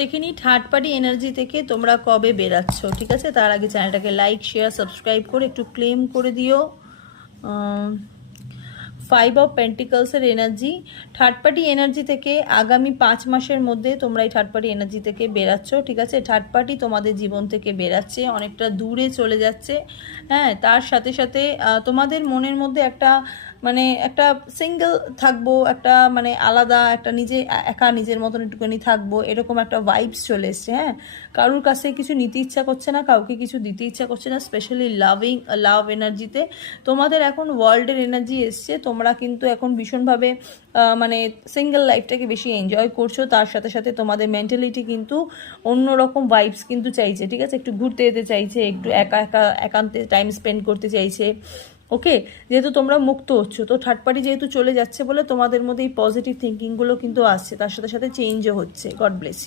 দেখে নিই third party energy থেকে তোমরা কবে বেরাচ্ছ। ঠিক আছে, তার আগে চ্যানেলটাকে লাইক শেয়ার সাবস্ক্রাইব করে একটু ক্লেম করে দিও। 5 অফ পেন্টিকলসের এনার্জি, থার্ড পার্টি এনার্জি থেকে আগামী 5 মাসের মধ্যে তোমরা এই থার্ড পার্টি এনার্জি থেকে বেরাচ্ছ। ঠিক আছে, থার্ড পার্টি তোমাদের জীবন থেকে বেরাচ্ছে, অনেকটা দূরে চলে যাচ্ছে। হ্যাঁ, তার সাথে সাথে তোমাদের মনের মধ্যে একটা মানে একটা সিঙ্গেল থাকবো, একটা মানে আলাদা একটা নিজে একা নিজের মতন একটুখানি থাকবো, এরকম একটা ভাইবস চলে এসছে। হ্যাঁ, কারোর কাছে কিছু নিতে ইচ্ছা করছে না, কাউকে কিছু দিতে ইচ্ছা করছে না, স্পেশালি লাভ এনার্জিতে তোমাদের এখন ওয়ার্ল্ডের এনার্জি এসছে। তোমরা কিন্তু এখন ভীষণভাবে মানে সিঙ্গেল লাইফটাকে বেশি এনজয় করছো, তার সাথে সাথে তোমাদের মেন্টালিটি কিন্তু অন্যরকম ভাইবস কিন্তু চাইছে। ঠিক আছে, একটু ঘুরতে যেতে চাইছে, একটু একা একা একান্তে টাইম স্পেন্ড করতে চাইছে। ওকে, যেহেতু তোমরা মুক্ত হচ্ছ, তো থার্ড পার্টি যেহেতু চলে যাচ্ছে বলে তোমাদের মধ্যে এই পজিটিভ থিঙ্কিংগুলো কিন্তু আসছে, তার সাথে সাথে চেঞ্জও হচ্ছে। God bless you.